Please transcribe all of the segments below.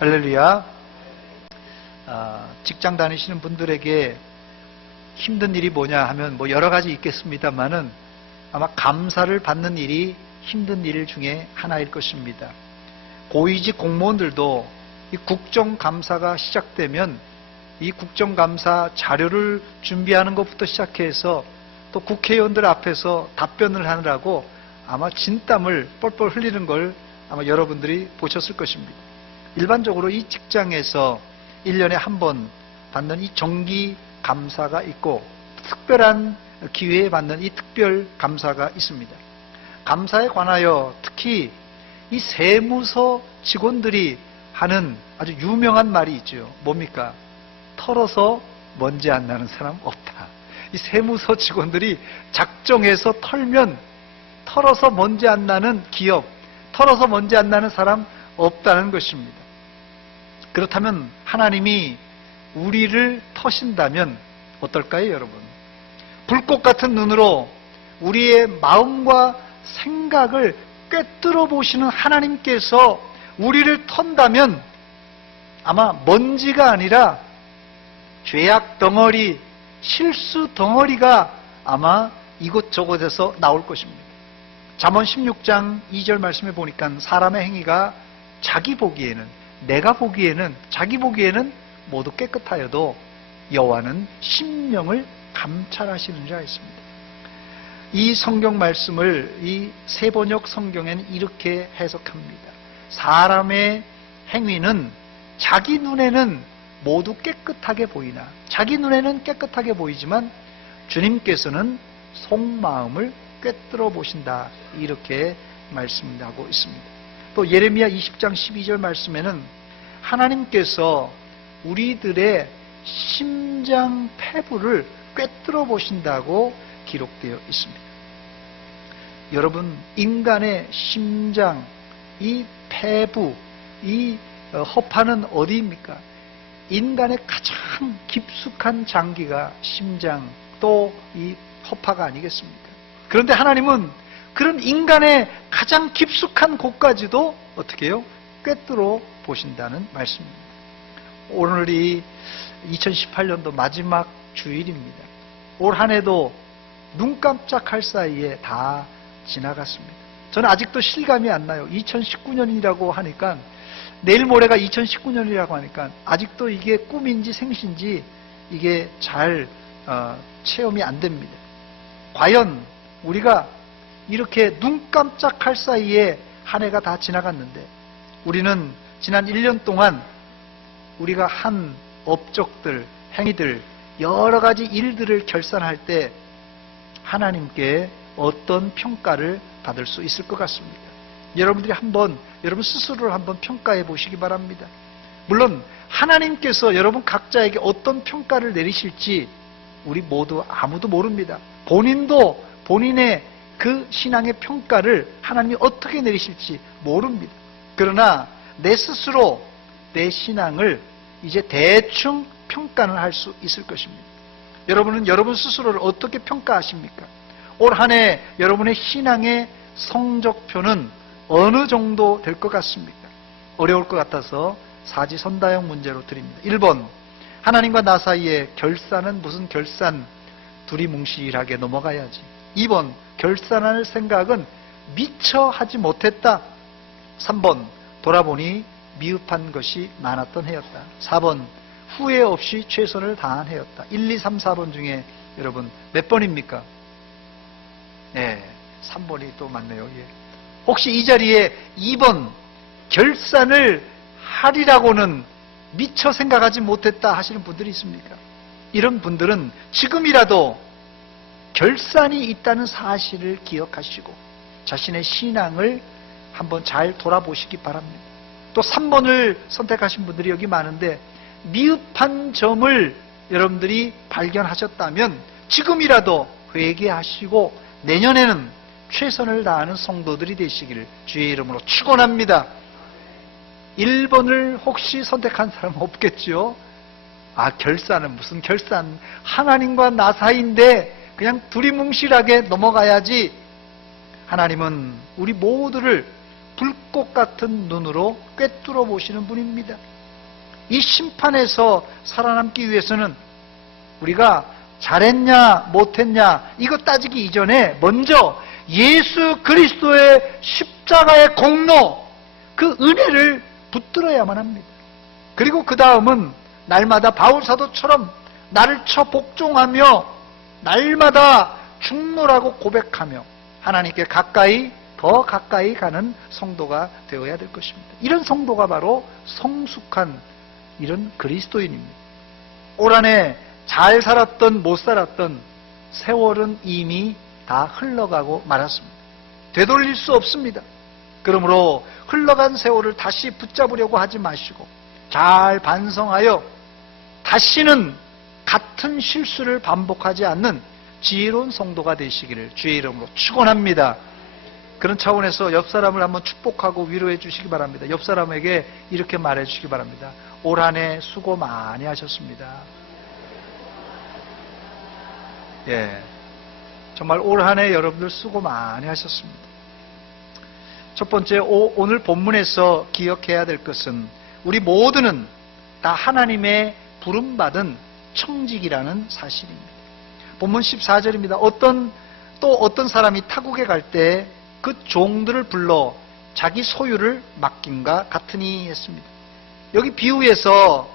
할렐루야. 직장 다니시는 분들에게 힘든 일이 뭐냐 하면 뭐 여러 가지 있겠습니다만은 아마 감사를 받는 일이 힘든 일 중에 하나일 것입니다. 고위직 공무원들도 이 국정감사가 시작되면 이 국정감사 자료를 준비하는 것부터 시작해서 또 국회의원들 앞에서 답변을 하느라고 아마 진땀을 뻘뻘 흘리는 걸 아마 여러분들이 보셨을 것입니다. 일반적으로 이 직장에서 1년에 한 번 받는 이 정기 감사가 있고 특별한 기회에 받는 이 특별 감사가 있습니다. 감사에 관하여 특히 이 세무서 직원들이 하는 아주 유명한 말이 있죠. 뭡니까? 털어서 먼지 안 나는 사람 없다. 이 세무서 직원들이 작정해서 털면 털어서 먼지 안 나는 기업, 털어서 먼지 안 나는 사람 없다는 것입니다. 그렇다면 하나님이 우리를 터신다면 어떨까요, 여러분? 불꽃 같은 눈으로 우리의 마음과 생각을 꿰뚫어 보시는 하나님께서 우리를 턴다면 아마 먼지가 아니라 죄악 덩어리, 실수 덩어리가 아마 이곳저곳에서 나올 것입니다. 잠언 16장 2절 말씀에 보니까 사람의 행위가 자기 보기에는, 내가 보기에는, 자기 보기에는 모두 깨끗하여도 여호와는 심령을 감찰하시는 자 있습니다. 이 성경 말씀을 이 세번역 성경에는 이렇게 해석합니다. 사람의 행위는 자기 눈에는 모두 깨끗하게 보이나, 자기 눈에는 깨끗하게 보이지만 주님께서는 속마음을 꿰뚫어 보신다, 이렇게 말씀하고 있습니다. 또 예레미야 20장 12절 말씀에는 하나님께서 우리들의 심장 폐부를 꿰뚫어 보신다고 기록되어 있습니다. 여러분, 인간의 심장, 이 폐부, 이 허파는 어디입니까? 인간의 가장 깊숙한 장기가 심장, 또 이 허파가 아니겠습니까? 그런데 하나님은 그런 인간의 가장 깊숙한 곳까지도 어떻게 해요? 꿰뚫어 보신다는 말씀입니다. 오늘이 2018년도 마지막 주일입니다. 올 한 해도 눈 깜짝할 사이에 다 지나갔습니다. 저는 아직도 실감이 안 나요. 2019년이라고 하니까, 내일 모레가 2019년이라고 하니까 아직도 이게 꿈인지 생신지 이게 잘 체험이 안 됩니다. 과연 우리가 이렇게 눈 깜짝할 사이에 한 해가 다 지나갔는데, 우리는 지난 1년 동안 우리가 한 업적들, 행위들, 여러 가지 일들을 결산할 때 하나님께 어떤 평가를 받을 수 있을 것 같습니다. 여러분들이 한번 여러분 스스로를 한번 평가해 보시기 바랍니다. 물론 하나님께서 여러분 각자에게 어떤 평가를 내리실지 우리 모두 아무도 모릅니다. 본인도 본인의 그 신앙의 평가를 하나님이 어떻게 내리실지 모릅니다. 그러나 내 스스로 내 신앙을 이제 대충 평가는 할 수 있을 것입니다. 여러분은 여러분 스스로를 어떻게 평가하십니까? 올 한 해 여러분의 신앙의 성적표는 어느 정도 될 것 같습니까? 어려울 것 같아서 사지선다형 문제로 드립니다. 1번, 하나님과 나 사이에 결산은 무슨 결산, 두리뭉실하게 넘어가야지. 2번, 결산할 생각은 미처 하지 못했다. 3번, 돌아보니 미흡한 것이 많았던 해였다. 4번, 후회 없이 최선을 다한 해였다. 1, 2, 3, 4번 중에 여러분 몇 번입니까? 네, 3번이 또 맞네요. 예. 혹시 이 자리에 2번 결산을 하리라고는 미처 생각하지 못했다 하시는 분들이 있습니까? 이런 분들은 지금이라도 결산이 있다는 사실을 기억하시고 자신의 신앙을 한번 잘 돌아보시기 바랍니다. 또 3번을 선택하신 분들이 여기 많은데, 미흡한 점을 여러분들이 발견하셨다면 지금이라도 회개하시고 내년에는 최선을 다하는 성도들이 되시기를 주의 이름으로 축원합니다. 1번을 혹시 선택한 사람은 없겠죠? 아, 결산은 무슨 결산, 하나님과 나 사이인데 그냥 두리뭉실하게 넘어가야지. 하나님은 우리 모두를 불꽃 같은 눈으로 꿰뚫어 보시는 분입니다. 이 심판에서 살아남기 위해서는 우리가 잘했냐 못했냐 이거 따지기 이전에 먼저 예수 그리스도의 십자가의 공로, 그 은혜를 붙들어야만 합니다. 그리고 그 다음은 날마다 바울사도처럼 나를 쳐 복종하며 날마다 충노라고 고백하며 하나님께 가까이, 더 가까이 가는 성도가 되어야 될 것입니다. 이런 성도가 바로 성숙한 이런 그리스도인입니다. 올 한해 잘 살았던 못 살았던 세월은 이미 다 흘러가고 말았습니다. 되돌릴 수 없습니다. 그러므로 흘러간 세월을 다시 붙잡으려고 하지 마시고 잘 반성하여 다시는 같은 실수를 반복하지 않는 지혜로운 성도가 되시기를 주의 이름으로 축원합니다. 그런 차원에서 옆 사람을 한번 축복하고 위로해 주시기 바랍니다. 옆 사람에게 이렇게 말해 주시기 바랍니다. 올 한해 수고 많이 하셨습니다. 예, 정말 올 한해 여러분들 수고 많이 하셨습니다. 첫 번째, 오늘 본문에서 기억해야 될 것은 우리 모두는 다 하나님의 부름받은 청직이라는 사실입니다. 본문 14절입니다. 어떤 사람이 타국에 갈 때 그 종들을 불러 자기 소유를 맡김과 같으니 했습니다. 여기 비유에서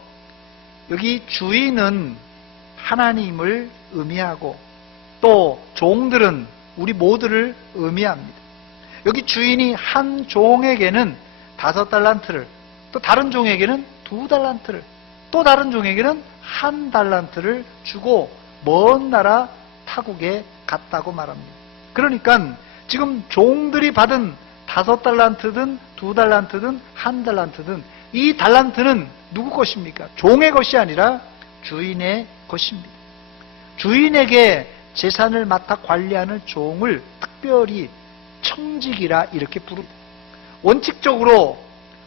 여기 주인은 하나님을 의미하고 또 종들은 우리 모두를 의미합니다. 여기 주인이 한 종에게는 5달란트를, 또 다른 종에게는 2달란트를, 또 다른 종에게는 1달란트를 주고 먼 나라 타국에 갔다고 말합니다. 그러니까 지금 종들이 받은 5달란트든 2달란트든 1달란트든 이 달란트는 누구 것입니까? 종의 것이 아니라 주인의 것입니다. 주인에게 재산을 맡아 관리하는 종을 특별히 청직이라 이렇게 부릅니다. 원칙적으로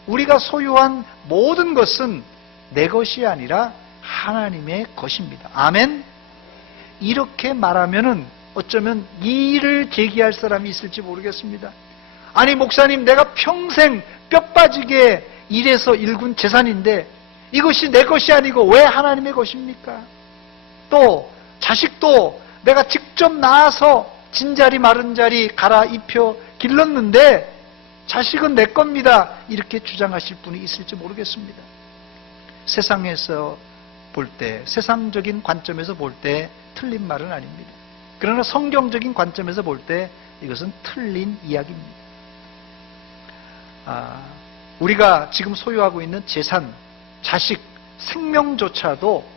우리가 소유한 모든 것은 내 것이 아니라 하나님의 것입니다. 아멘? 이렇게 말하면은 어쩌면 이의를 제기할 사람이 있을지 모르겠습니다. 아니 목사님, 내가 평생 뼈 빠지게 일해서 일군 재산인데 이것이 내 것이 아니고 왜 하나님의 것입니까? 또 자식도 내가 직접 낳아서 진자리 마른자리 갈아입혀 길렀는데 자식은 내 겁니다. 이렇게 주장하실 분이 있을지 모르겠습니다. 세상에서 볼 때, 세상적인 관점에서 볼 때 틀린 말은 아닙니다. 그러나 성경적인 관점에서 볼 때 이것은 틀린 이야기입니다. 우리가 지금 소유하고 있는 재산, 자식, 생명조차도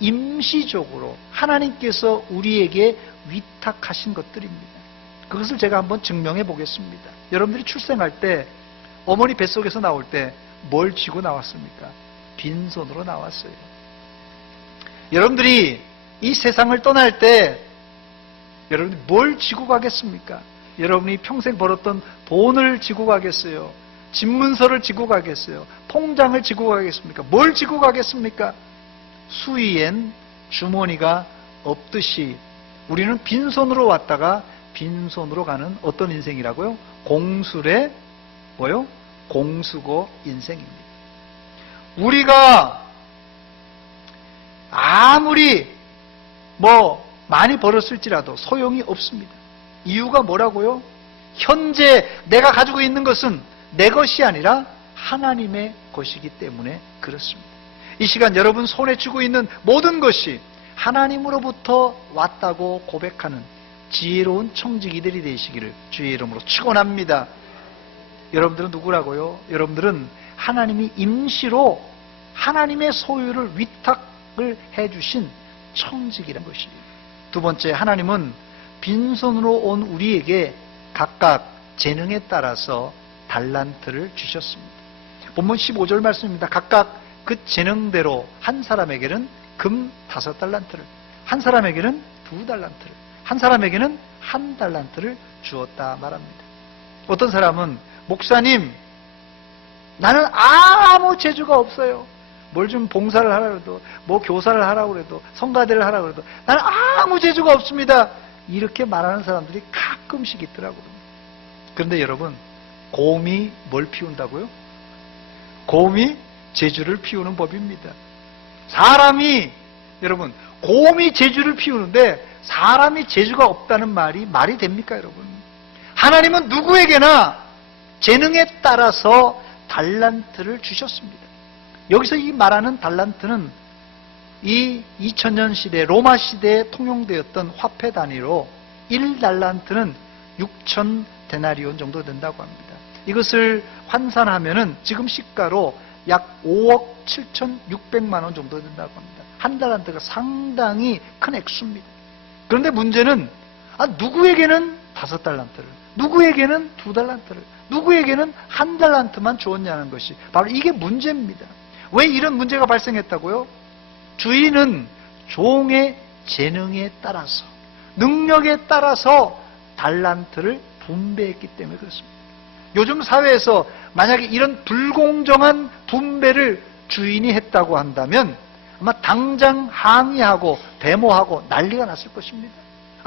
임시적으로 하나님께서 우리에게 위탁하신 것들입니다. 그것을 제가 한번 증명해 보겠습니다. 여러분들이 출생할 때 어머니 뱃속에서 나올 때 뭘 쥐고 나왔습니까? 빈손으로 나왔어요. 여러분들이 이 세상을 떠날 때 여러분들이 뭘 지고 가겠습니까? 여러분이 평생 벌었던 돈을 지고 가겠어요? 집문서를 지고 가겠어요? 통장을 지고 가겠습니까? 뭘 지고 가겠습니까? 수위엔 주머니가 없듯이 우리는 빈손으로 왔다가 빈손으로 가는 어떤 인생이라고요? 공술의 뭐요? 공수고 인생입니다. 우리가 아무리 많이 벌었을지라도 소용이 없습니다. 이유가 뭐라고요? 현재 내가 가지고 있는 것은 내 것이 아니라 하나님의 것이기 때문에 그렇습니다. 이 시간 여러분 손에 쥐고 있는 모든 것이 하나님으로부터 왔다고 고백하는 지혜로운 청지기들이 되시기를 주의 이름으로 축원합니다. 여러분들은 누구라고요? 여러분들은 하나님이 임시로 하나님의 소유를 위탁을 해주신 청지기라는 것이에요. 두 번째, 하나님은 빈손으로 온 우리에게 각각 재능에 따라서 달란트를 주셨습니다. 본문 15절 말씀입니다. 각각 그 재능대로 한 사람에게는 금 5달란트를, 한 사람에게는 2달란트를, 한 사람에게는 1달란트를 주었다 말합니다. 어떤 사람은 목사님, 나는 아무 재주가 없어요. 뭘 좀 봉사를 하라고 해도, 교사를 하라고 해도, 성가대를 하라고 해도 나는 아무 재주가 없습니다. 이렇게 말하는 사람들이 가끔씩 있더라고요. 그런데 여러분, 곰이 뭘 피운다고요? 곰이 제주를 피우는 법입니다. 사람이, 여러분, 곰이 제주를 피우는데 사람이 제주가 없다는 말이 됩니까, 여러분? 하나님은 누구에게나 재능에 따라서 달란트를 주셨습니다. 여기서 이 말하는 달란트는 이 2000년 시대 로마 시대에 통용되었던 화폐 단위로 1달란트는 6천 데나리온 정도 된다고 합니다. 이것을 환산하면은 지금 시가로 약 5억 7,600만 원 정도 된다고 합니다. 한 달란트가 상당히 큰 액수입니다. 그런데 문제는 누구에게는 5달란트를, 누구에게는 2달란트를, 누구에게는 1달란트만 주었냐는 것이 바로 이게 문제입니다. 왜 이런 문제가 발생했다고요? 주인은 종의 재능에 따라서, 능력에 따라서 달란트를 분배했기 때문에 그렇습니다. 요즘 사회에서 만약에 이런 불공정한 분배를 주인이 했다고 한다면 아마 당장 항의하고 데모하고 난리가 났을 것입니다.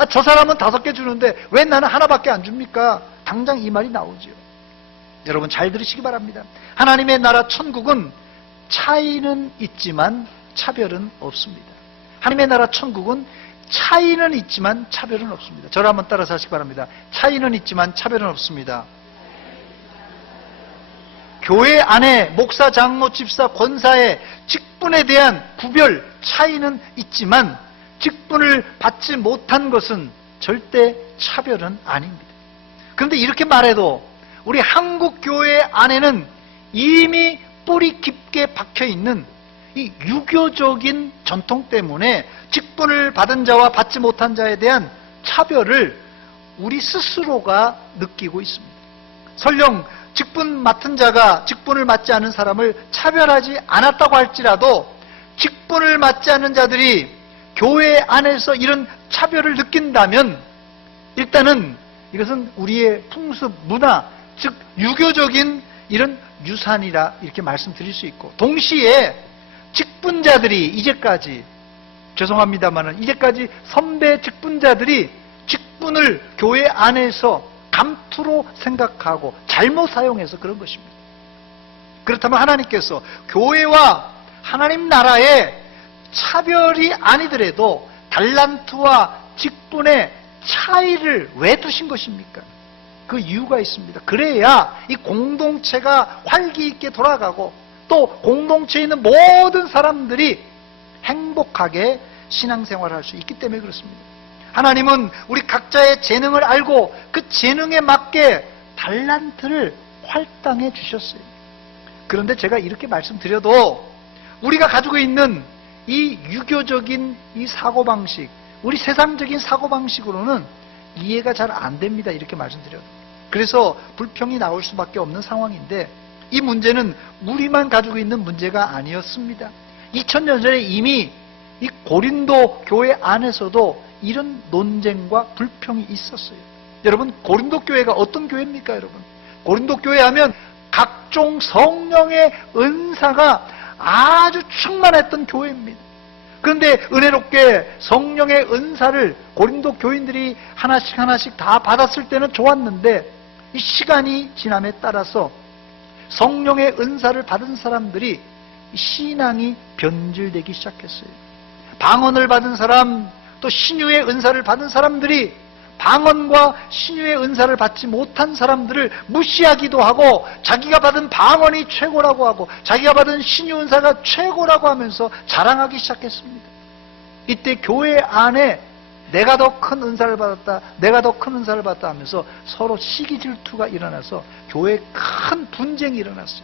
저 사람은 5개 주는데 왜 나는 하나밖에 안 줍니까? 당장 이 말이 나오죠. 여러분 잘 들으시기 바랍니다. 하나님의 나라 천국은 차이는 있지만 차별은 없습니다. 하나님의 나라 천국은 차이는 있지만 차별은 없습니다. 저를 한번 따라서 하시기 바랍니다. 차이는 있지만 차별은 없습니다. 교회 안에 목사, 장로, 집사, 권사의 직분에 대한 구별, 차이는 있지만 직분을 받지 못한 것은 절대 차별은 아닙니다. 그런데 이렇게 말해도 우리 한국 교회 안에는 이미 뿌리 깊게 박혀있는 이 유교적인 전통 때문에 직분을 받은 자와 받지 못한 자에 대한 차별을 우리 스스로가 느끼고 있습니다. 설령 직분 맡은 자가 직분을 맡지 않은 사람을 차별하지 않았다고 할지라도 직분을 맡지 않는 자들이 교회 안에서 이런 차별을 느낀다면 일단은 이것은 우리의 풍습, 문화, 즉 유교적인 이런 유산이라 이렇게 말씀드릴 수 있고, 동시에 직분자들이 이제까지, 죄송합니다만은 이제까지 선배 직분자들이 직분을 교회 안에서 감투로 생각하고 잘못 사용해서 그런 것입니다. 그렇다면 하나님께서 교회와 하나님 나라에 차별이 아니더라도 달란트와 직분의 차이를 왜 두신 것입니까? 그 이유가 있습니다. 그래야 이 공동체가 활기 있게 돌아가고 또 공동체에 있는 모든 사람들이 행복하게 신앙생활을 할 수 있기 때문에 그렇습니다. 하나님은 우리 각자의 재능을 알고 그 재능에 맞게 달란트를 활당해 주셨어요. 그런데 제가 이렇게 말씀드려도 우리가 가지고 있는 이 유교적인 이 사고방식, 우리 세상적인 사고방식으로는 이해가 잘 안 됩니다. 이렇게 말씀드려도. 그래서 불평이 나올 수밖에 없는 상황인데 이 문제는 우리만 가지고 있는 문제가 아니었습니다. 2000년 전에 이미 이 고린도 교회 안에서도 이런 논쟁과 불평이 있었어요. 여러분, 고린도 교회가 어떤 교회입니까, 여러분? 고린도 교회 하면 각종 성령의 은사가 아주 충만했던 교회입니다. 그런데 은혜롭게 성령의 은사를 고린도 교인들이 하나씩 다 받았을 때는 좋았는데 이 시간이 지남에 따라서 성령의 은사를 받은 사람들이 신앙이 변질되기 시작했어요. 방언을 받은 사람, 또 신유의 은사를 받은 사람들이 방언과 신유의 은사를 받지 못한 사람들을 무시하기도 하고 자기가 받은 방언이 최고라고 하고 자기가 받은 신유 은사가 최고라고 하면서 자랑하기 시작했습니다. 이때 교회 안에 내가 더 큰 은사를 받았다, 내가 더 큰 은사를 받았다 하면서 서로 시기 질투가 일어나서 교회에 큰 분쟁이 일어났어요.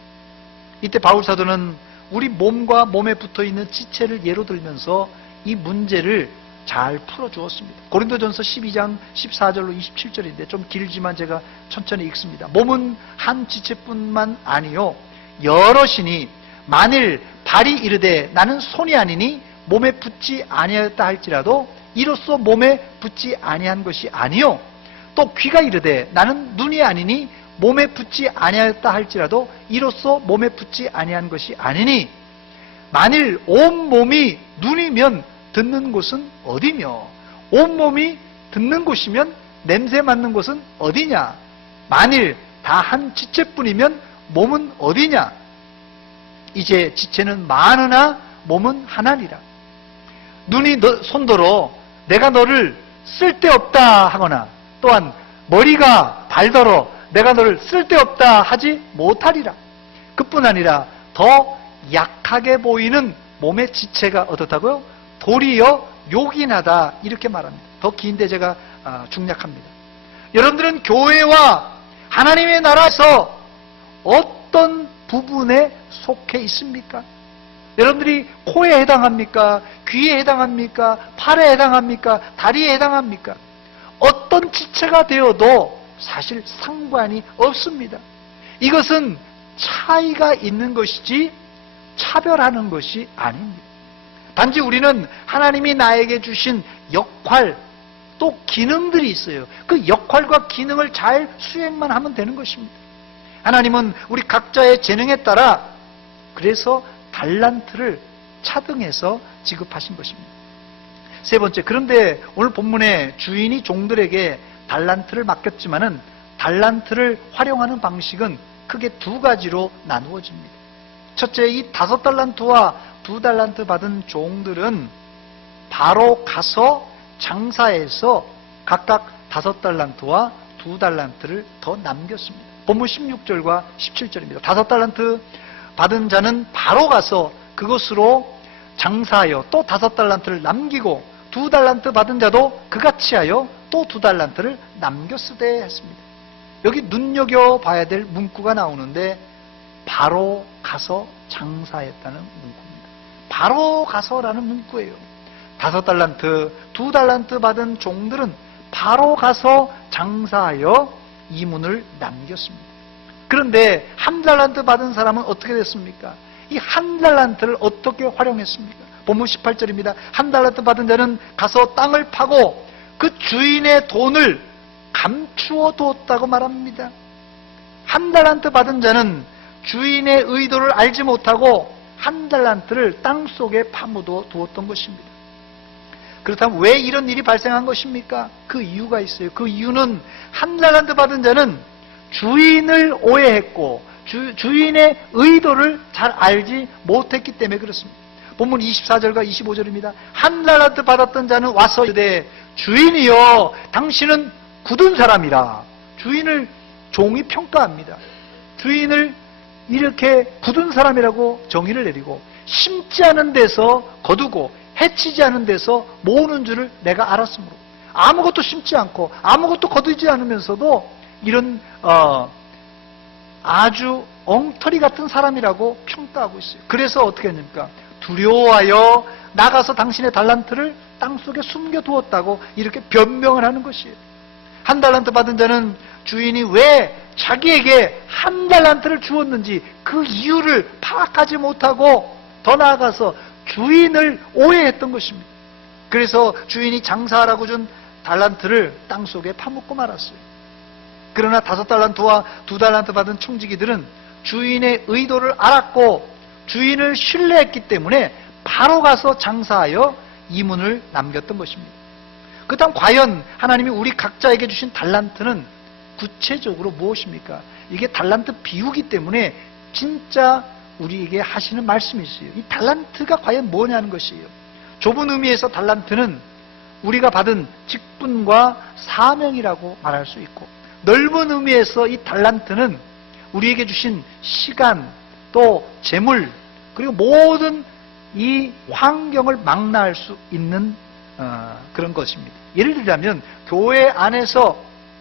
이때 바울사도는 우리 몸과 몸에 붙어있는 지체를 예로 들면서 이 문제를 잘 풀어주었습니다. 고린도전서 12장 14절로 27절인데 좀 길지만 제가 천천히 읽습니다. 몸은 한 지체뿐만 아니요 여럿이니 만일 발이 이르되 나는 손이 아니니 몸에 붙지 아니하였다 할지라도 이로써 몸에 붙지 아니한 것이 아니요 또 귀가 이르되 나는 눈이 아니니 몸에 붙지 아니하였다 할지라도 이로써 몸에 붙지 아니한 것이 아니니 만일 온 몸이 눈이면 듣는 곳은 어디며 온몸이 듣는 곳이면 냄새 맡는 곳은 어디냐? 만일 다 한 지체뿐이면 몸은 어디냐? 이제 지체는 많으나 몸은 하나니라. 눈이 손더러 내가 너를 쓸데없다 하거나 또한 머리가 발더러 내가 너를 쓸데없다 하지 못하리라. 그뿐 아니라 더 약하게 보이는 몸의 지체가 어떻다고요? 도리어 요긴하다 이렇게 말합니다. 더 긴데 제가 중략합니다. 여러분들은 교회와 하나님의 나라에서 어떤 부분에 속해 있습니까? 여러분들이 코에 해당합니까? 귀에 해당합니까? 팔에 해당합니까? 다리에 해당합니까? 어떤 지체가 되어도 사실 상관이 없습니다. 이것은 차이가 있는 것이지 차별하는 것이 아닙니다. 단지 우리는 하나님이 나에게 주신 역할 또 기능들이 있어요. 그 역할과 기능을 잘 수행만 하면 되는 것입니다. 하나님은 우리 각자의 재능에 따라 그래서 달란트를 차등해서 지급하신 것입니다. 세 번째, 그런데 오늘 본문에 주인이 종들에게 달란트를 맡겼지만은 달란트를 활용하는 방식은 크게 두 가지로 나누어집니다. 첫째, 이 5달란트와 2달란트 받은 종들은 바로 가서 장사해서 각각 5달란트와 2달란트를 더 남겼습니다. 본문 16절과 17절입니다. 5달란트 받은 자는 바로 가서 그것으로 장사하여 또 5달란트를 남기고 2달란트 받은 자도 그같이 하여 또 2달란트를 남겼으되 했습니다. 여기 눈여겨봐야 될 문구가 나오는데 바로 가서 장사했다는 문구입니다. 바로 가서라는 문구예요. 5달란트, 2달란트 받은 종들은 바로 가서 장사하여 이문을 남겼습니다. 그런데 1달란트 받은 사람은 어떻게 됐습니까? 이 1달란트를 어떻게 활용했습니까? 본문 18절입니다. 1달란트 받은 자는 가서 땅을 파고 그 주인의 돈을 감추어 두었다고 말합니다. 1달란트 받은 자는 주인의 의도를 알지 못하고 1달란트를 땅속에 파묻어 두었던 것입니다. 그렇다면 왜 이런 일이 발생한 것입니까? 그 이유가 있어요. 그 이유는 1달란트 받은 자는 주인을 오해했고 주인의 의도를 잘 알지 못했기 때문에 그렇습니다. 본문 24절과 25절입니다. 1달란트 받았던 자는 와서 이르되 주인이여 당신은 굳은 사람이라. 주인을 종이 평가합니다. 주인을 이렇게 굳은 사람이라고 정의를 내리고 심지 않은 데서 거두고 해치지 않은 데서 모으는 줄을 내가 알았으므로 아무것도 심지 않고 아무것도 거두지 않으면서도 이런 아주 엉터리 같은 사람이라고 평가하고 있어요. 그래서 어떻게 합니까? 두려워하여 나가서 당신의 달란트를 땅속에 숨겨두었다고 이렇게 변명을 하는 것이에요. 1달란트 받은 자는 주인이 왜 자기에게 1달란트를 주었는지 그 이유를 파악하지 못하고 더 나아가서 주인을 오해했던 것입니다. 그래서 주인이 장사하라고 준 달란트를 땅속에 파묻고 말았어요. 그러나 5달란트와 2달란트 받은 청지기들은 주인의 의도를 알았고 주인을 신뢰했기 때문에 바로 가서 장사하여 이문을 남겼던 것입니다. 그렇다면 과연 하나님이 우리 각자에게 주신 달란트는 구체적으로 무엇입니까? 이게 달란트 비유기 때문에 진짜 우리에게 하시는 말씀이 있어요. 이 달란트가 과연 뭐냐는 것이에요. 좁은 의미에서 달란트는 우리가 받은 직분과 사명이라고 말할 수 있고, 넓은 의미에서 이 달란트는 우리에게 주신 시간, 또 재물, 그리고 모든 이 환경을 망라할 수 있는 그런 것입니다. 예를 들자면 교회 안에서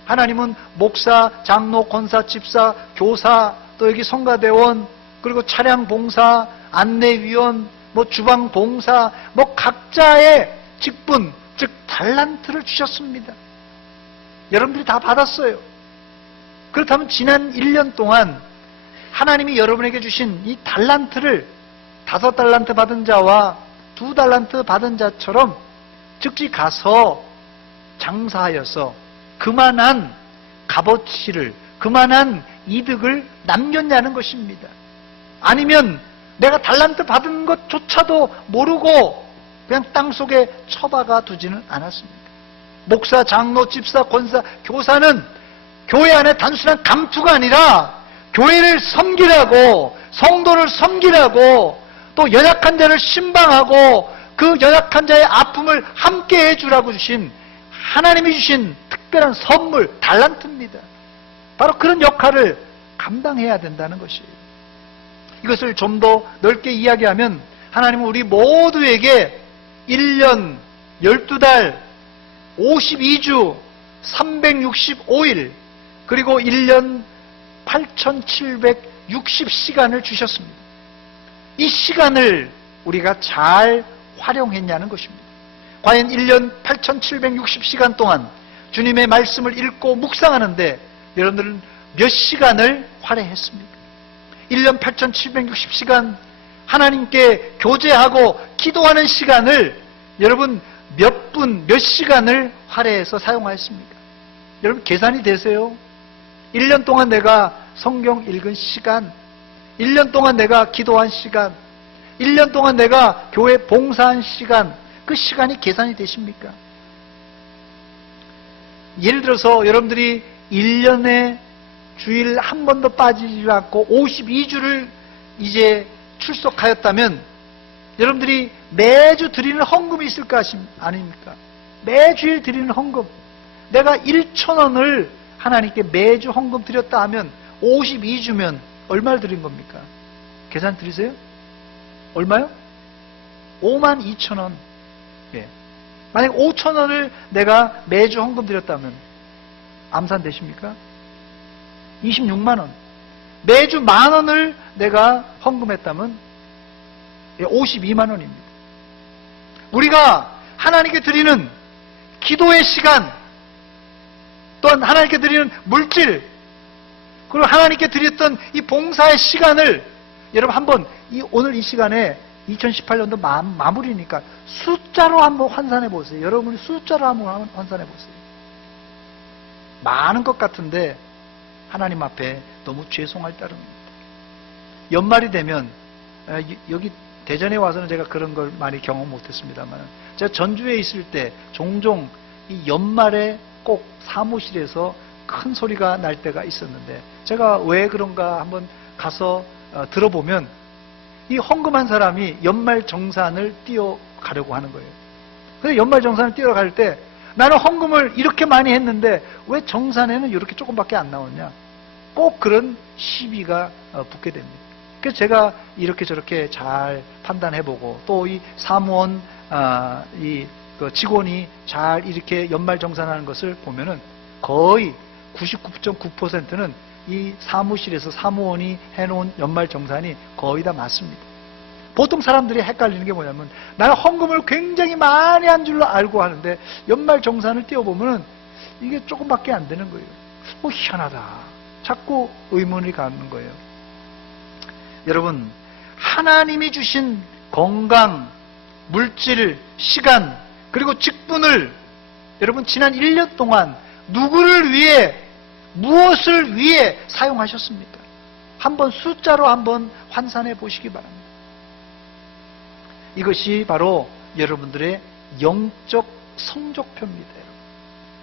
하나님은 목사, 장로, 권사, 집사, 교사, 또 여기 성가대원, 그리고 차량 봉사, 안내위원, 주방 봉사, 각자의 직분, 즉 달란트를 주셨습니다. 여러분들이 다 받았어요. 그렇다면 지난 1년 동안 하나님이 여러분에게 주신 이 달란트를 5달란트 받은 자와 2달란트 받은 자처럼 즉시 가서 장사하여서 그만한 값어치를, 그만한 이득을 남겼냐는 것입니다. 아니면 내가 달란트 받은 것조차도 모르고 그냥 땅속에 처박아 두지는 않았습니다. 목사, 장로, 집사, 권사, 교사는 교회 안에 단순한 감투가 아니라 교회를 섬기라고, 성도를 섬기라고, 또 연약한 자를 신방하고 그 연약한 자의 아픔을 함께 해주라고 주신 하나님이 주신 특별한 선물, 달란트입니다. 바로 그런 역할을 감당해야 된다는 것이에요. 이것을 좀 더 넓게 이야기하면 하나님은 우리 모두에게 1년 12달 52주 365일 그리고 1년 8760시간을 주셨습니다. 이 시간을 우리가 잘 활용했냐는 것입니다. 과연 1년 8760시간 동안 주님의 말씀을 읽고 묵상하는데 여러분들은 몇 시간을 할애했습니까? 1년 8760시간 하나님께 교제하고 기도하는 시간을 여러분 몇 분, 몇 시간을 할애해서 사용하였습니까? 여러분 계산이 되세요? 1년 동안 내가 성경 읽은 시간, 1년 동안 내가 기도한 시간, 1년 동안 내가 교회 봉사한 시간, 그 시간이 계산이 되십니까? 예를 들어서 여러분들이 1년에 주일 한 번도 빠지지 않고 52주를 이제 출석하였다면 여러분들이 매주 드리는 헌금이 있을 거 아닙니까? 매주일 드리는 헌금. 내가 1,000원을 하나님께 매주 헌금 드렸다 하면 52주면 얼마를 드린 겁니까? 계산 드리세요? 얼마요? 52,000원. 예. 만약 5,000원을 내가 매주 헌금 드렸다면 암산 되십니까? 26만 원. 매주 10,000원을 내가 헌금했다면 52만 원입니다. 우리가 하나님께 드리는 기도의 시간, 또한 하나님께 드리는 물질, 그리고 하나님께 드렸던 이 봉사의 시간을 여러분 한번 오늘 이 시간에 2018년도 마무리니까 숫자로 한번 환산해 보세요. 여러분이 숫자로 한번 환산해 보세요. 많은 것 같은데 하나님 앞에 너무 죄송할 따름입니다. 연말이 되면 여기 대전에 와서는 제가 그런 걸 많이 경험 못했습니다만 제가 전주에 있을 때 종종 이 연말에 꼭 사무실에서 큰 소리가 날 때가 있었는데 제가 왜 그런가 한번 가서 들어보면 이 헌금한 사람이 연말 정산을 띄어가려고 하는 거예요. 그래서 연말 정산을 띄어갈 때 나는 헌금을 이렇게 많이 했는데 왜 정산에는 이렇게 조금밖에 안 나오냐? 꼭 그런 시비가 붙게 됩니다. 그래서 제가 이렇게 저렇게 잘 판단해보고 또 이 사무원 그 직원이 잘 이렇게 연말 정산하는 것을 보면은 거의 99.9%는 이 사무실에서 사무원이 해놓은 연말 정산이 거의 다 맞습니다. 보통 사람들이 헷갈리는 게 뭐냐면 나는 헌금을 굉장히 많이 한 줄로 알고 하는데 연말 정산을 띄워보면은 이게 조금밖에 안 되는 거예요. 희한하다. 자꾸 의문이 가는 거예요. 여러분, 하나님이 주신 건강, 물질, 시간, 그리고 직분을 여러분 지난 1년 동안 누구를 위해, 무엇을 위해 사용하셨습니까? 한번 숫자로 한번 환산해 보시기 바랍니다. 이것이 바로 여러분들의 영적 성적표입니다.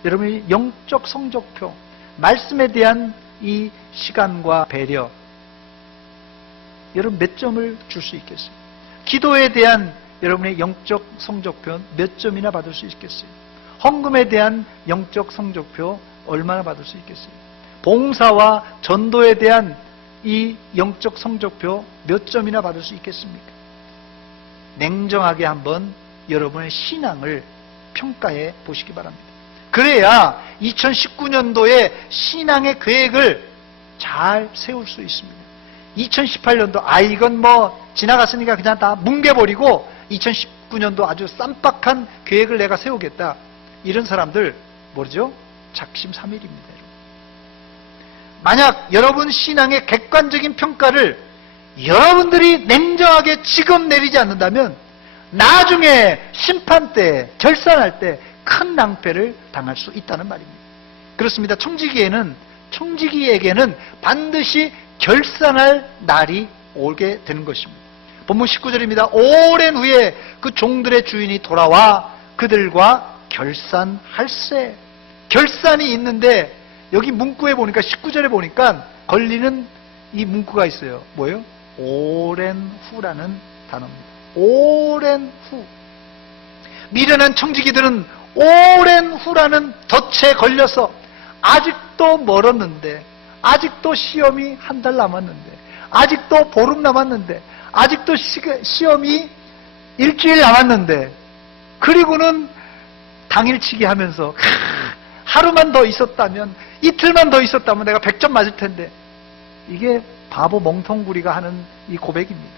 여러분이 영적 성적표, 말씀에 대한 이 시간과 배려, 여러분 몇 점을 줄 수 있겠어요? 기도에 대한 여러분의 영적 성적표 몇 점이나 받을 수 있겠어요? 헌금에 대한 영적 성적표 얼마나 받을 수 있겠어요? 봉사와 전도에 대한 이 영적 성적표 몇 점이나 받을 수 있겠습니까? 냉정하게 한번 여러분의 신앙을 평가해 보시기 바랍니다. 그래야 2019년도에 신앙의 계획을 잘 세울 수 있습니다. 2018년도 이건 뭐 지나갔으니까 그냥 다 뭉개버리고 2019년도 아주 쌈박한 계획을 내가 세우겠다. 이런 사람들 뭐죠? 작심삼일입니다. 만약 여러분 신앙의 객관적인 평가를 여러분들이 냉정하게 지금 내리지 않는다면 나중에 심판 때, 결산할 때 큰 낭패를 당할 수 있다는 말입니다. 그렇습니다. 청지기에게는 반드시 결산할 날이 오게 되는 것입니다. 본문 19절입니다. 오랜 후에 그 종들의 주인이 돌아와 그들과 결산할세. 결산이 있는데 여기 문구에 보니까 19절에 보니까 걸리는 이 문구가 있어요. 뭐예요? 오랜 후라는 단어입니다. 오랜 후. 미련한 청지기들은 오랜 후라는 덫에 걸려서 아직도 멀었는데, 아직도 시험이 한 달 남았는데, 아직도 보름 남았는데, 아직도 시험이 일주일 남았는데, 그리고는 당일치기 하면서 하루만 더 있었다면, 이틀만 더 있었다면 내가 100점 맞을 텐데, 이게 바보 멍텅구리가 하는 이 고백입니다.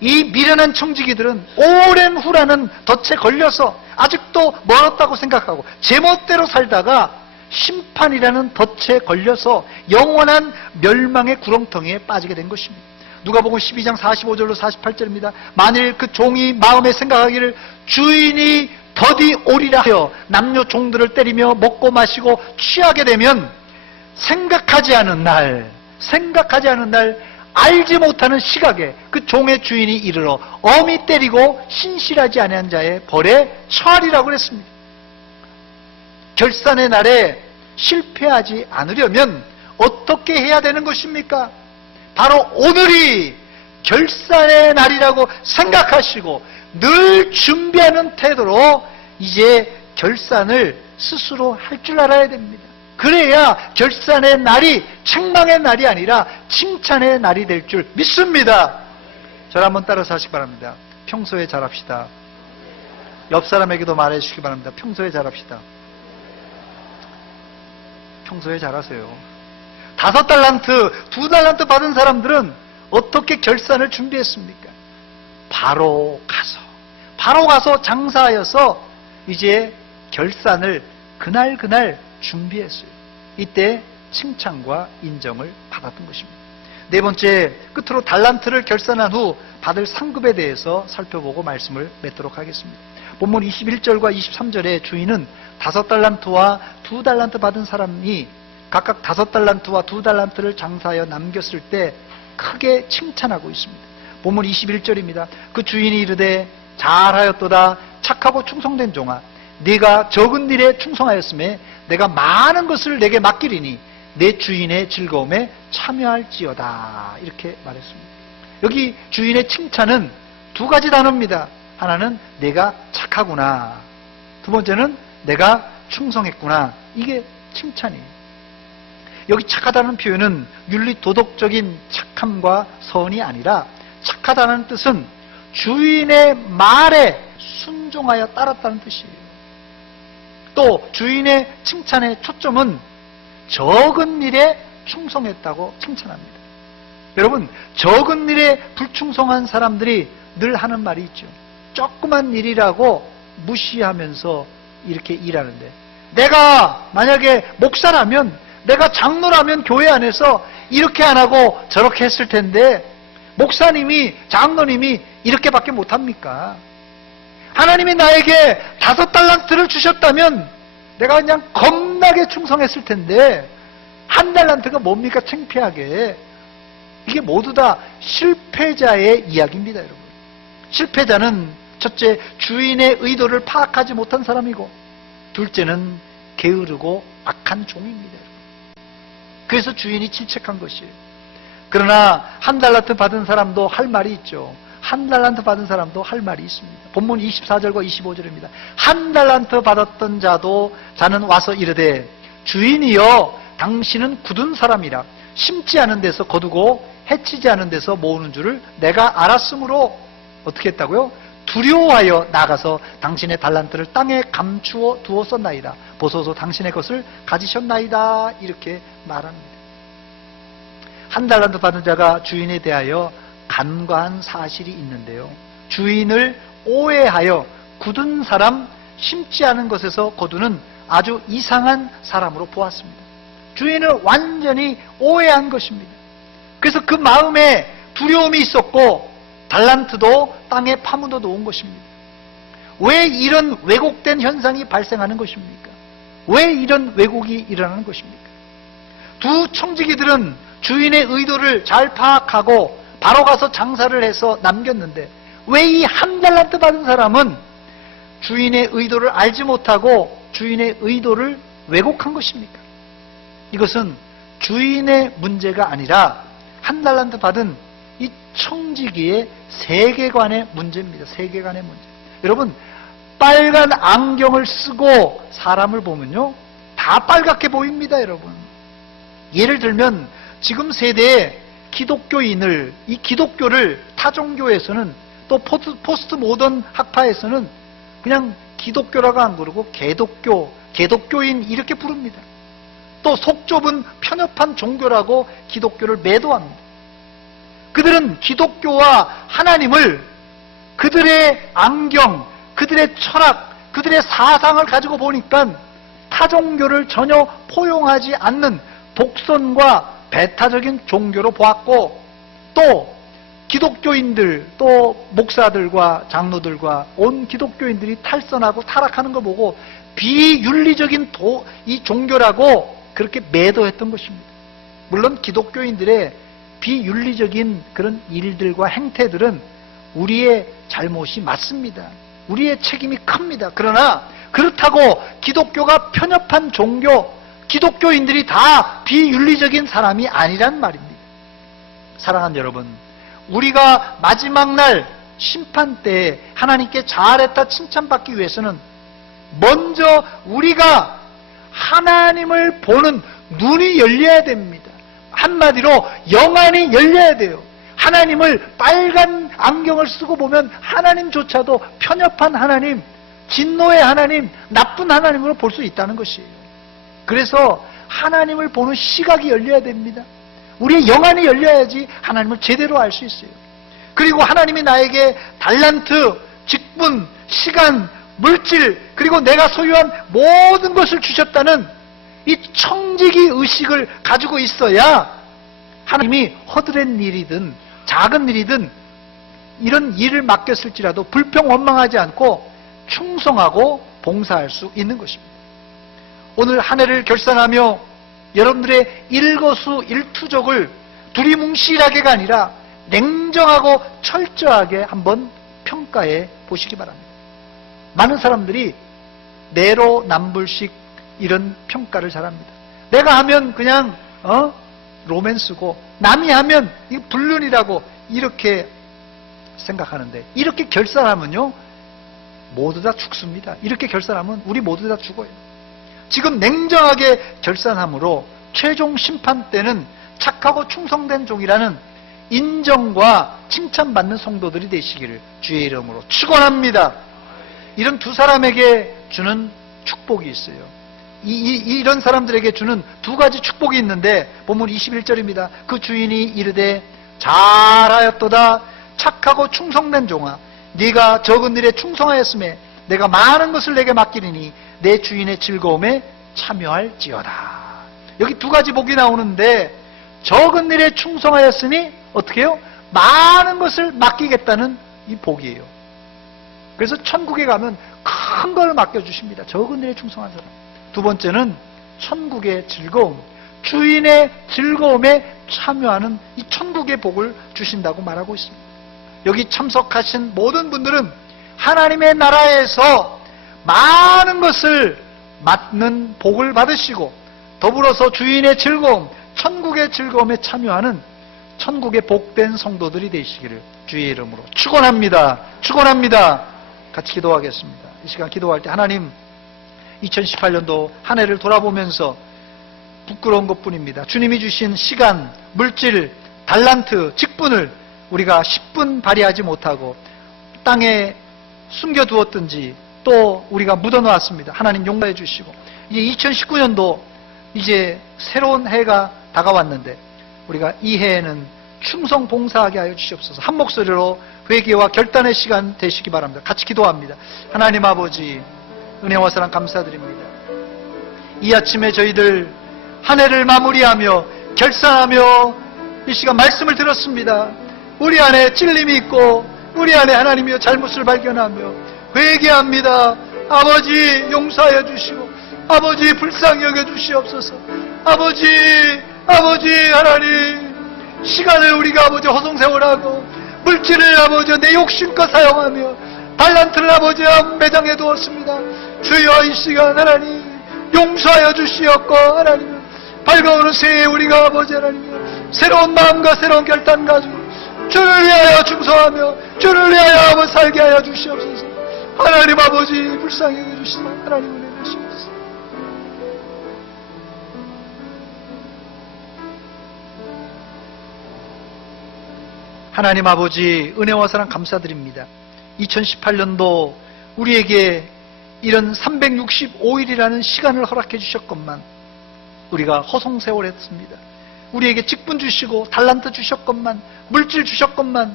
이 미련한 청지기들은 오랜 후라는 덫에 걸려서 아직도 멀었다고 생각하고 제멋대로 살다가 심판이라는 덫에 걸려서 영원한 멸망의 구렁텅이에 빠지게 된 것입니다. 누가복음 12장 45절로 48절입니다. 만일 그 종이 마음에 생각하기를 주인이 더디 오리라 하여 남녀 종들을 때리며 먹고 마시고 취하게 되면 생각하지 않은 날 알지 못하는 시각에 그 종의 주인이 이르러 엄히 때리고 신실하지 아니한 자의 벌에 처하리라고 그랬습니다. 결산의 날에 실패하지 않으려면 어떻게 해야 되는 것입니까? 바로 오늘이 결산의 날이라고 생각하시고 늘 준비하는 태도로 이제 결산을 스스로 할 줄 알아야 됩니다. 그래야 결산의 날이 책망의 날이 아니라 칭찬의 날이 될 줄 믿습니다. 저를 한번 따라서 하시기 바랍니다. 평소에 잘합시다. 옆 사람에게도 말해 주시기 바랍니다. 평소에 잘합시다. 평소에 잘하세요. 5달란트, 2달란트 받은 사람들은 어떻게 결산을 준비했습니까? 바로 가서 장사하여서 이제 결산을 그날 준비했어요. 이때 칭찬과 인정을 받았던 것입니다. 네 번째, 끝으로 달란트를 결산한 후 받을 상급에 대해서 살펴보고 말씀을 맺도록 하겠습니다. 본문 21절과 23절에 주인은 5달란트와 2달란트 받은 사람이 각각 5달란트와 2달란트를 장사하여 남겼을 때 크게 칭찬하고 있습니다. 본문 21절입니다. 그 주인이 이르되 잘하였도다 착하고 충성된 종아, 네가 적은 일에 충성하였음에 내가 많은 것을 내게 맡기리니 내 주인의 즐거움에 참여할지어다, 이렇게 말했습니다. 여기 주인의 칭찬은 2가지 단어입니다. 하나는 내가 착하구나, 두 번째는 내가 충성했구나. 이게 칭찬이에요. 여기 착하다는 표현은 윤리 도덕적인 착함과 선이 아니라 착하다는 뜻은 주인의 말에 순종하여 따랐다는 뜻이에요. 또 주인의 칭찬의 초점은 적은 일에 충성했다고 칭찬합니다. 여러분, 적은 일에 불충성한 사람들이 늘 하는 말이 있죠. 조그만 일이라고 무시하면서 이렇게 일하는데, 내가 만약에 목사라면, 내가 장로라면 교회 안에서 이렇게 안 하고 저렇게 했을 텐데 목사님이, 장로님이 이렇게밖에 못합니까? 하나님이 나에게 5달란트를 주셨다면 내가 그냥 겁나게 충성했을 텐데 1달란트가 뭡니까? 창피하게. 이게 모두 다 실패자의 이야기입니다, 여러분. 실패자는 첫째, 주인의 의도를 파악하지 못한 사람이고, 둘째는 게으르고 악한 종입니다, 여러분. 그래서 주인이 질책한 것이에요. 그러나 1달란트 받은 사람도 할 말이 있죠. 1달란트 받은 사람도 할 말이 있습니다. 본문 24절과 25절입니다. 1달란트 받았던 자는 와서 이르되 주인이여, 당신은 굳은 사람이라 심지 않은 데서 거두고 해치지 않은 데서 모으는 줄을 내가 알았으므로 어떻게 했다고요? 두려워하여 나가서 당신의 달란트를 땅에 감추어 두었었나이다. 보소서 당신의 것을 가지셨나이다. 이렇게 말합니다. 1달란트 받은 자가 주인에 대하여 간과한 사실이 있는데요. 주인을 오해하여 굳은 사람, 심지 않은 것에서 거두는 아주 이상한 사람으로 보았습니다. 주인을 완전히 오해한 것입니다. 그래서 그 마음에 두려움이 있었고 달란트도 땅에 파묻어 놓은 것입니다. 왜 이런 왜곡된 현상이 발생하는 것입니까? 왜 이런 왜곡이 일어나는 것입니까? 두 청지기들은 주인의 의도를 잘 파악하고 바로 가서 장사를 해서 남겼는데, 왜 이 1달란트 받은 사람은 주인의 의도를 알지 못하고 주인의 의도를 왜곡한 것입니까? 이것은 주인의 문제가 아니라 한 달란트 받은 이 청지기의 세계관의 문제입니다. 세계관의 문제. 여러분, 빨간 안경을 쓰고 사람을 보면요, 다 빨갛게 보입니다, 여러분. 예를 들면 지금 세대의 기독교인을, 이 기독교를 타종교에서는 또 포스트 모던 학파에서는 그냥 기독교라고 안 부르고 개독교인 이렇게 부릅니다. 또 속 좁은 편협한 종교라고 기독교를 매도합니다. 그들은 기독교와 하나님을 그들의 안경, 그들의 철학, 그들의 사상을 가지고 보니까 타종교를 전혀 포용하지 않는 독선과 배타적인 종교로 보았고, 또 기독교인들, 또 목사들과 장로들과 온 기독교인들이 탈선하고 타락하는 거 보고 비윤리적인 이 종교라고 그렇게 매도했던 것입니다. 물론 기독교인들의 비윤리적인 그런 일들과 행태들은 우리의 잘못이 맞습니다. 우리의 책임이 큽니다. 그러나 그렇다고 기독교가 편협한 종교, 기독교인들이 다 비윤리적인 사람이 아니란 말입니다. 사랑하는 여러분, 우리가 마지막 날 심판 때에 하나님께 잘했다 칭찬받기 위해서는 먼저 우리가 하나님을 보는 눈이 열려야 됩니다. 한마디로 영안이 열려야 돼요. 하나님을 빨간 안경을 쓰고 보면 하나님조차도 편협한 하나님, 진노의 하나님, 나쁜 하나님으로 볼 수 있다는 것이에요. 그래서 하나님을 보는 시각이 열려야 됩니다. 우리의 영안이 열려야지 하나님을 제대로 알 수 있어요. 그리고 하나님이 나에게 달란트, 직분, 시간, 물질, 그리고 내가 소유한 모든 것을 주셨다는 이 청지기 의식을 가지고 있어야 하나님이 허드렛 일이든 작은 일이든 이런 일을 맡겼을지라도 불평원망하지 않고 충성하고 봉사할 수 있는 것입니다. 오늘 한 해를 결산하며 여러분들의 일거수일투족을 두리뭉실하게가 아니라 냉정하고 철저하게 한번 평가해 보시기 바랍니다. 많은 사람들이 내로남불식 이런 평가를 잘합니다. 내가 하면 그냥 로맨스고 남이 하면 이 불륜이라고 이렇게 생각하는데, 이렇게 결산하면요 모두 다 죽습니다. 이렇게 결산하면 우리 모두 다 죽어요. 지금 냉정하게 결산함으로 최종 심판 때는 착하고 충성된 종이라는 인정과 칭찬받는 성도들이 되시기를 주의 이름으로 축원합니다. 이런 두 사람에게 주는 축복이 있어요. 이런 사람들에게 주는 두 가지 축복이 있는데 본문 21절입니다. 그 주인이 이르되 잘하였도다 착하고 충성된 종아, 네가 적은 일에 충성하였음에 내가 많은 것을 내게 맡기리니 내 주인의 즐거움에 참여할지어다. 여기 두 가지 복이 나오는데 적은 일에 충성하였으니 어떻게 해요? 많은 것을 맡기겠다는 이 복이에요. 그래서 천국에 가면 큰 걸 맡겨주십니다. 적은 일에 충성한 사람. 두 번째는 천국의 즐거움, 주인의 즐거움에 참여하는 이 천국의 복을 주신다고 말하고 있습니다. 여기 참석하신 모든 분들은 하나님의 나라에서 많은 것을 맡는 복을 받으시고 더불어서 주인의 즐거움, 천국의 즐거움에 참여하는 천국의 복된 성도들이 되시기를 주의 이름으로 축원합니다. 축원합니다. 같이 기도하겠습니다. 이 시간 기도할 때 하나님, 2018년도 한 해를 돌아보면서 부끄러운 것뿐입니다. 주님이 주신 시간, 물질, 달란트, 직분을 우리가 10분 발휘하지 못하고 땅에 숨겨두었든지 또 우리가 묻어놓았습니다. 하나님 용서해 주시고, 이제 2019년도 이제 새로운 해가 다가왔는데 우리가 이 해에는 충성 봉사하게 하여 주시옵소서. 한 목소리로 회개와 결단의 시간 되시기 바랍니다. 같이 기도합니다. 하나님 아버지, 은혜와 사랑 감사드립니다. 이 아침에 저희들 한 해를 마무리하며 결산하며 이 시간 말씀을 들었습니다. 우리 안에 찔림이 있고 우리 안에 하나님이여 잘못을 발견하며 회개합니다. 아버지 용서하여 주시고 아버지 불쌍히 여겨 주시옵소서. 아버지 하나님, 시간을 우리가 아버지 허송세월하고 물질을 아버지 내 욕심껏 사용하며 달란트를 아버지 매장해 두었습니다. 주여 이 시간 하나님 용서하여 주시옵고 하나님, 밝아오는 새해 우리가 아버지 하나님 새로운 마음과 새로운 결단 가지고 주를 위하여 충성하며 주를 위하여 아버지 살게 하여 주시옵소서. 하나님 아버지 불쌍히 여겨주시사 하나님 은혜 주시옵소서. 하나님 아버지 은혜와 사랑 감사드립니다. 2018년도 우리에게 이런 365일이라는 시간을 허락해 주셨건만 우리가 허송세월했습니다. 우리에게 직분 주시고 달란트 주셨건만, 물질 주셨건만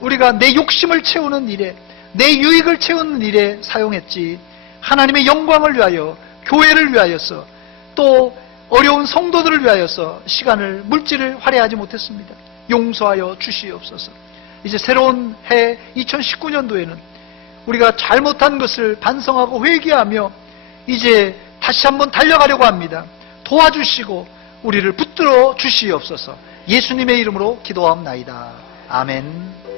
우리가 내 욕심을 채우는 일에, 내 유익을 채우는 일에 사용했지 하나님의 영광을 위하여, 교회를 위하여서, 또 어려운 성도들을 위하여서 시간을, 물질을 할애하지 못했습니다. 용서하여 주시옵소서. 이제 새로운 해 2019년도에는 우리가 잘못한 것을 반성하고 회개하며 이제 다시 한번 달려가려고 합니다. 도와주시고 우리를 붙들어 주시옵소서. 예수님의 이름으로 기도하옵나이다. 아멘.